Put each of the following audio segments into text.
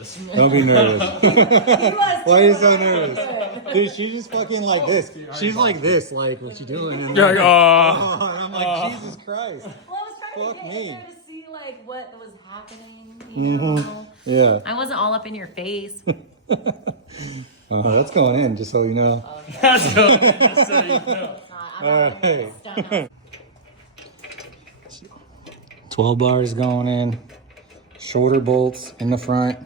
nervous. Don't be nervous. Why are you so nervous? Dude, she's just fucking like this. She's like this, like, what you doing? And You're like, I'm like, Jesus Christ. Well, I was trying Fuck to get me. in there to see like what was happening, you know. Yeah. I wasn't all up in your face. That's going in, just so you know. That's good. Just so you know. I'm not like Alright. stunt. 12 bars going in, shorter bolts in the front.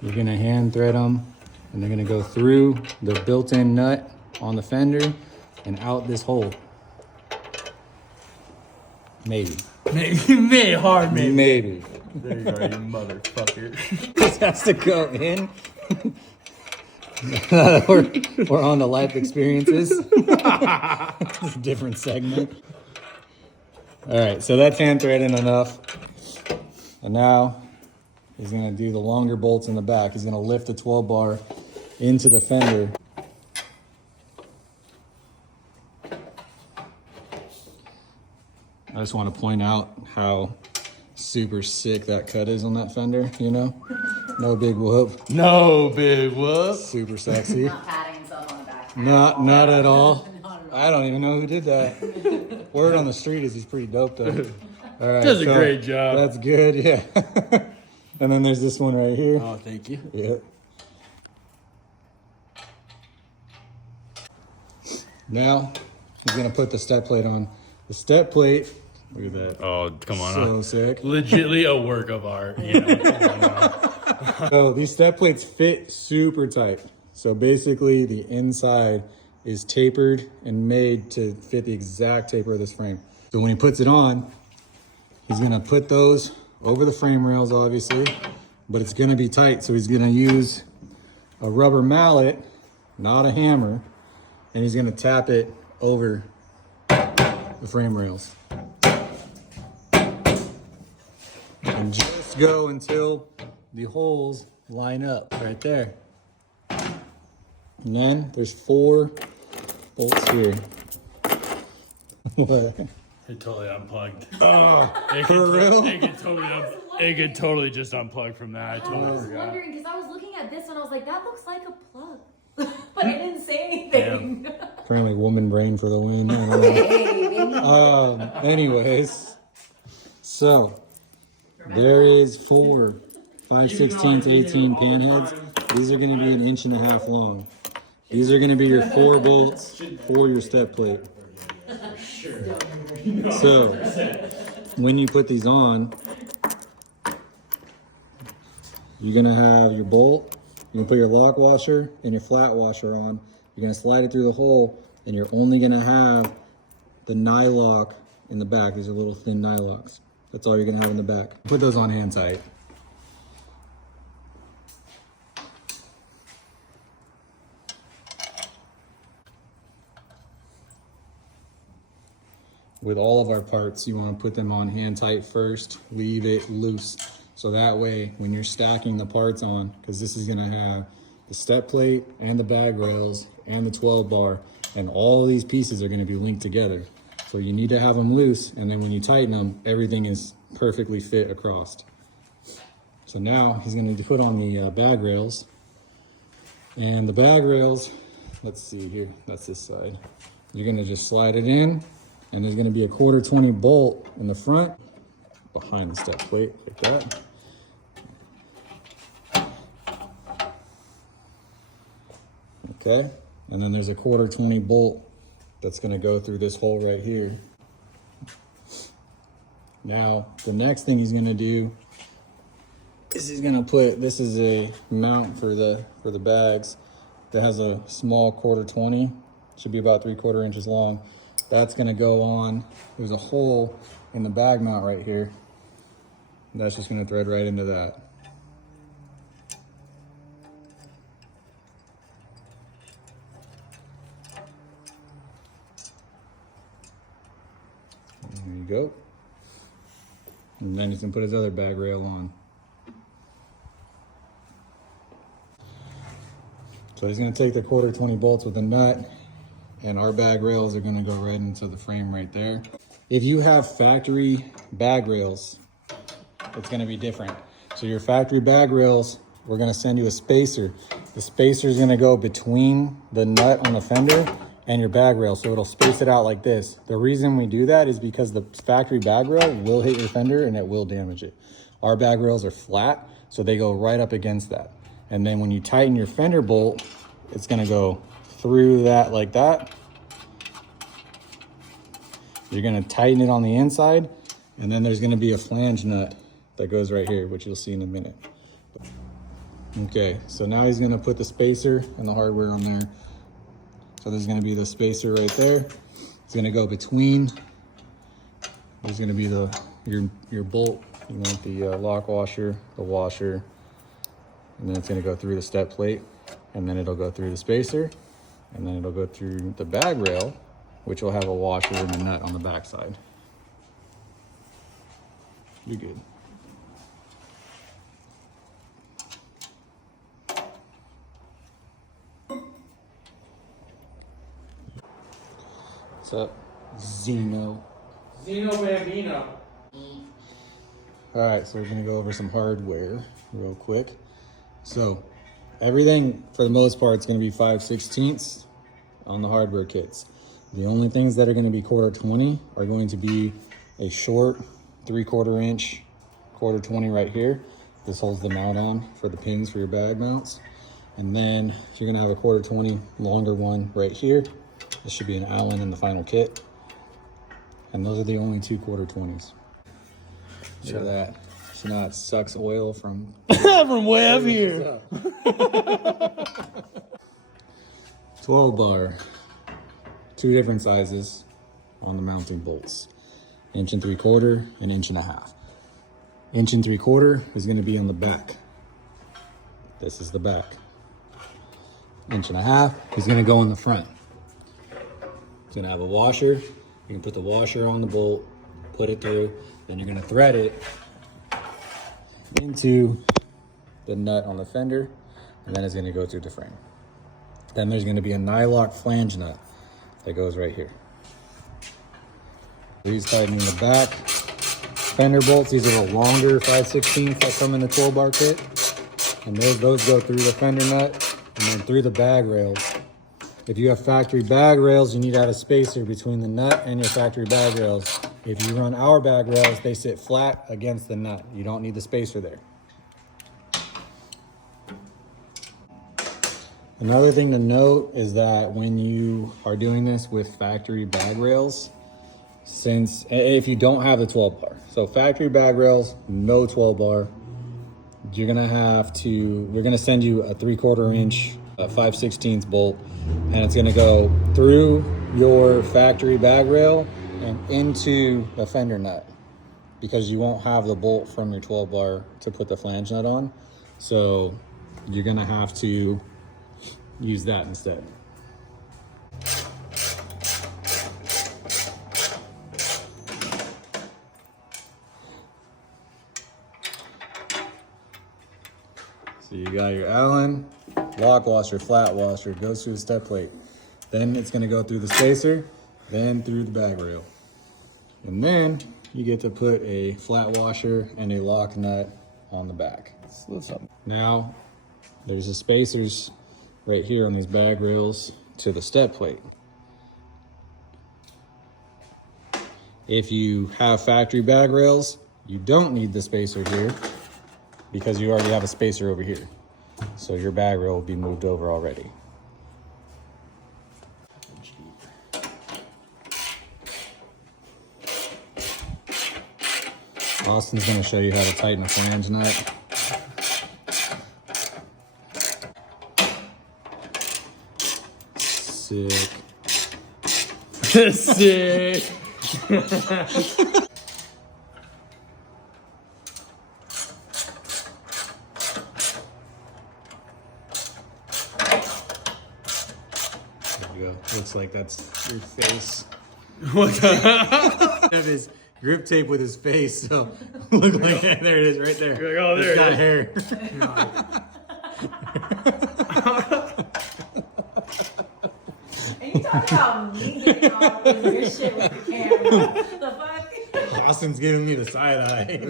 You're gonna hand thread them, and they're gonna go through the built-in nut on the fender and out this hole. Maybe. Maybe hard, maybe. Maybe. There you go, you motherfucker. This has to go in. we're on the life experiences. It's a different segment. All right, so that's hand threading enough. And now he's gonna do the longer bolts in the back. He's gonna lift the 12 bar into the fender. I just want to point out how super sick that cut is on that fender, you know? No big whoop, No big whoop. super sexy. Not patting himself on the back. Not at all. I don't even know who did that. Word on the street is he's pretty dope though. All right, Does a great job. That's good, yeah. And then there's this one right here. Oh, thank you. Yeah. Now he's gonna put the step plate on. The step plate, look at that. Oh, come on. So sick. Legitly a work of art. You know, come on now. So these step plates fit super tight. So basically the inside is tapered and made to fit the exact taper of this frame. So when he puts it on, he's gonna put those over the frame rails, obviously, but it's gonna be tight. So he's gonna use a rubber mallet, not a hammer, and he's gonna tap it over the frame rails. And just go until the holes line up right there. And then there's 4 bolts here. What? It totally unplugged. For real? It could totally just unplug from that. I I totally was forgot. wondering because I was looking at this and I was like, that looks like a plug. But it didn't say anything. Apparently woman brain for the win. I don't know. Anyways, so there is 4 5/16, 18 panheads. These are going to be 1.5 inches long. These are going to be your 4 bolts for your step plate. So when you put these on, you're going to have your bolt. You're going to put your lock washer and your flat washer on. You're going to slide it through the hole, and you're only going to have the nylock in the back. These are little thin nylocks. That's all you're going to have in the back. Put those on hand tight. With all of our parts, you want to put them on hand tight first, leave it loose. So that way, when you're stacking the parts on, because this is gonna have the step plate and the bag rails and the 12 bar, and all of these pieces are gonna be linked together. So you need to have them loose, and then when you tighten them, everything is perfectly fit across. So now he's gonna put on the bag rails. And the bag rails, let's see here, that's this side. You're gonna just slide it in, and there's gonna be a 1/4 20 bolt in the front, behind the step plate, like that. Okay, and then there's a 1/4 20 bolt that's gonna go through this hole right here. Now, the next thing he's gonna do is he's gonna put, this is a mount for the bags that has a small 1/4 20, should be about 3/4 inches long. That's gonna go on, there's a hole in the bag mount right here. That's just gonna thread right into that. There you go. And then he's gonna put his other bag rail on. So he's gonna take the 1/4 20 bolts with a nut, and our bag rails are gonna go right into the frame right there. If you have factory bag rails, it's gonna be different. So your factory bag rails we're gonna send you a spacer. The spacer is gonna go between the nut on the fender and your bag rail, so it'll space it out like this. The reason we do that is because the factory bag rail will hit your fender and it will damage it. Our bag rails are flat, so they go right up against that. And then when you tighten your fender bolt, it's gonna go through that like that. You're gonna tighten it on the inside, and then there's gonna be a flange nut that goes right here, which you'll see in a minute. Okay, so now he's gonna put the spacer and the hardware on there. So there's gonna be the spacer right there. It's gonna go between. There's gonna be your bolt. You want the lock washer, the washer, and then it's gonna go through the step plate, and then it'll go through the spacer, and then it'll go through the bag rail, which will have a washer and a nut on the back side. You're good. What's up, Zeno? Zeno Bambino. All right, so we're gonna go over some hardware real quick. So everything, for the most part, is gonna be 5/16 on the hardware kits. The only things that are gonna be 1/4 20 are going to be a short 3/4 inch 1/4 20 right here. This holds the mount on for the pins for your bag mounts. And then you're gonna have a 1/4 20 longer one right here. This should be an Allen in the final kit. And those are the only two 1/4 20s. Look at that. So now it sucks oil from From way up here. 12 bar, two different sizes on the mounting bolts, 1 3/4 and 1.5 inches. 1 3/4 is going to be on the back. This is the back. 1.5 is going to go in the front. It's going to have a washer. You can put the washer on the bolt, put it through, then you're going to thread it into the nut on the fender, and then it's going to go through the frame. Then there's going to be a nylock flange nut that goes right here. He's tightening the back fender bolts. These are the longer 5/16 that come in the 12 bar kit, and those go through the fender nut and then through the bag rails. If you have factory bag rails, you need to have a spacer between the nut and your factory bag rails. If you run our bag rails, they sit flat against the nut. You don't need the spacer there. Another thing to note is that when you are doing this with factory bag rails, since if you don't have the 12 bar, so factory bag rails, no 12 bar, you're gonna send you a 3/4 inch 5/16 bolt, and it's gonna go through your factory bag rail and into the fender nut, because you won't have the bolt from your 12 bar to put the flange nut on. So you're gonna have to use that instead. So you got your Allen, lock washer, flat washer, goes through the step plate. Then it's gonna go through the spacer, then through the bag rail. And then you get to put a flat washer and a lock nut on the back. Now, there's the spacers right here on these bag rails to the step plate. If you have factory bag rails, you don't need the spacer here because you already have a spacer over here. So your bag rail will be moved over already. Austin's gonna show you how to tighten a flange nut. Sick. Sick. There you go. Looks like that's your face. What the? Have his grip tape with his face, so look like there it is right there. Like, oh, there It's got it hair. And you talking about me getting all over your shit with the camera. The fuck? Austin's giving me the side eye.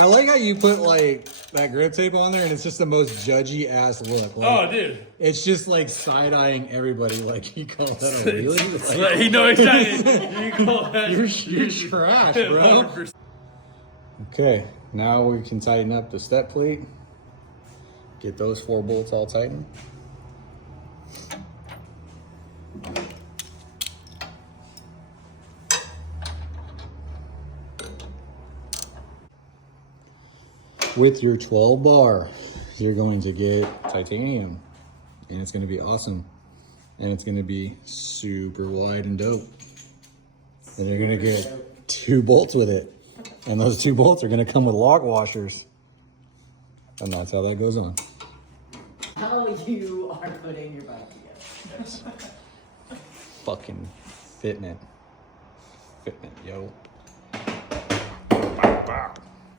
I like how you put like that grip tape on there and it's just the most judgy ass look. Like, Oh, dude. it's just like side-eyeing everybody like you call that a wheelie? Like, He knows exactly. You call that. you're trash, bro. 100%. Okay, now we can tighten up the step plate. Get those 4 bolts all tightened. With your 12 bar, you're going to get titanium, and it's going to be awesome. And it's going to be super wide and dope. And you're going to get 2 bolts with it. And those 2 bolts are going to come with lock washers. And that's how that goes on. How you are putting your bike together. Fucking fitment. Fitment, yo.